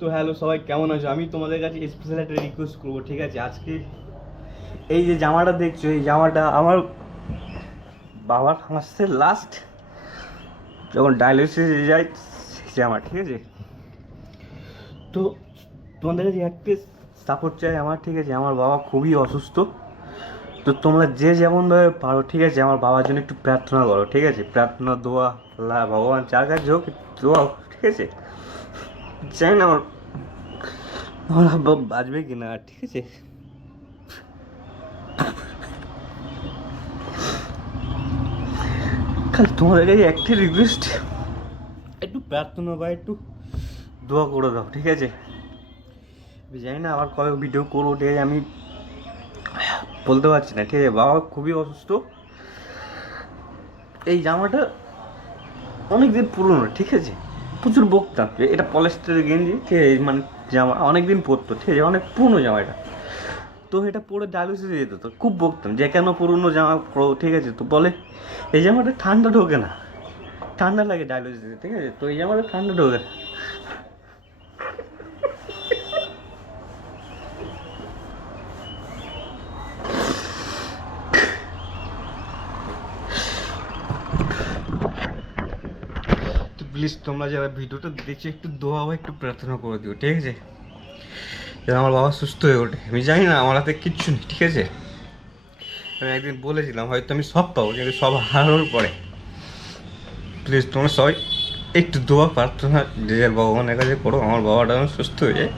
তো হ্যালো, সবাই কেমন আছো? আমি তোমাদের কাছে স্পেশাল একটা রিকোয়েস্ট করব, ঠিক আছে? আজকে এই যে জামাটা দেখছ, এই জামাটা আমার বাবার হাসতে লাস্ট যখন ডায়ালিসিসে যায় জামা, ঠিক আছে? তো তোমাদের কাছে একটা সাপোর্ট চাই আমার, ঠিক আছে? আমার বাবা খুবই অসুস্থ। তো তোমরা যে যেমনভাবে পারো, ঠিক আছে? আমার বাবার জন্য একটু প্রার্থনা করো, ঠিক আছে? প্রার্থনা, দোয়া ভগবান, যার কাছে হোক দোয়া ঠিক আছে? জানি না আমার আমার আব্বা বাঁচবে কি না ঠিক আছে। খালি তোমাদের কাছে একটি রিকোয়েস্ট একটু প্রার্থনা বা একটু দোয়া করে দাও, ঠিক আছে? আমি জানি না আবার কবে ভিডিও করব, ঠিক আছে? আমি বলতে পারছি না, ঠিক আছে? বাবা খুবই অসুস্থ। এই জামাটা অনেক দিন পুরনো, ঠিক আছে? প্রচুর বকতাম যে এটা পলেস্টারের গেঞ্জি ঠিক আছে মানে জামা, অনেকদিন পরতো ঠিক আছে অনেক পুরনো জামা এটা। তো এটা পরে ডায়ালিসিসে যেত, তো খুব বকতাম, যে কেন পুরনো জামা পরো ঠিক আছে? তো বলে, এই জামাটা ঠান্ডা ঢোকে না। ঠান্ডা লাগে ডায়ালিসিসে ঠিক আছে? তো এই জামাটা ঠান্ডা ঢোকে না। প্লিজ তোমরা যারা ভিডিওটা দেখছ, একটু দোয়া একটু প্রার্থনা করে দিও, ঠিক আছে? যেন আমার বাবা সুস্থ হয়ে ওঠে। আমি জানি না, আমার হাতে কিচ্ছু নেই, ঠিক আছে? আমি একদিন বলেছিলাম, হয়তো আমি সব পাবো, কিন্তু সব হারানোর পরে। প্লিজ তোমরা সবাই একটু দোয়া, প্রার্থনা, যে ভগবানের কাছে করো, আমার বাবাটা সুস্থ হয়ে যায়।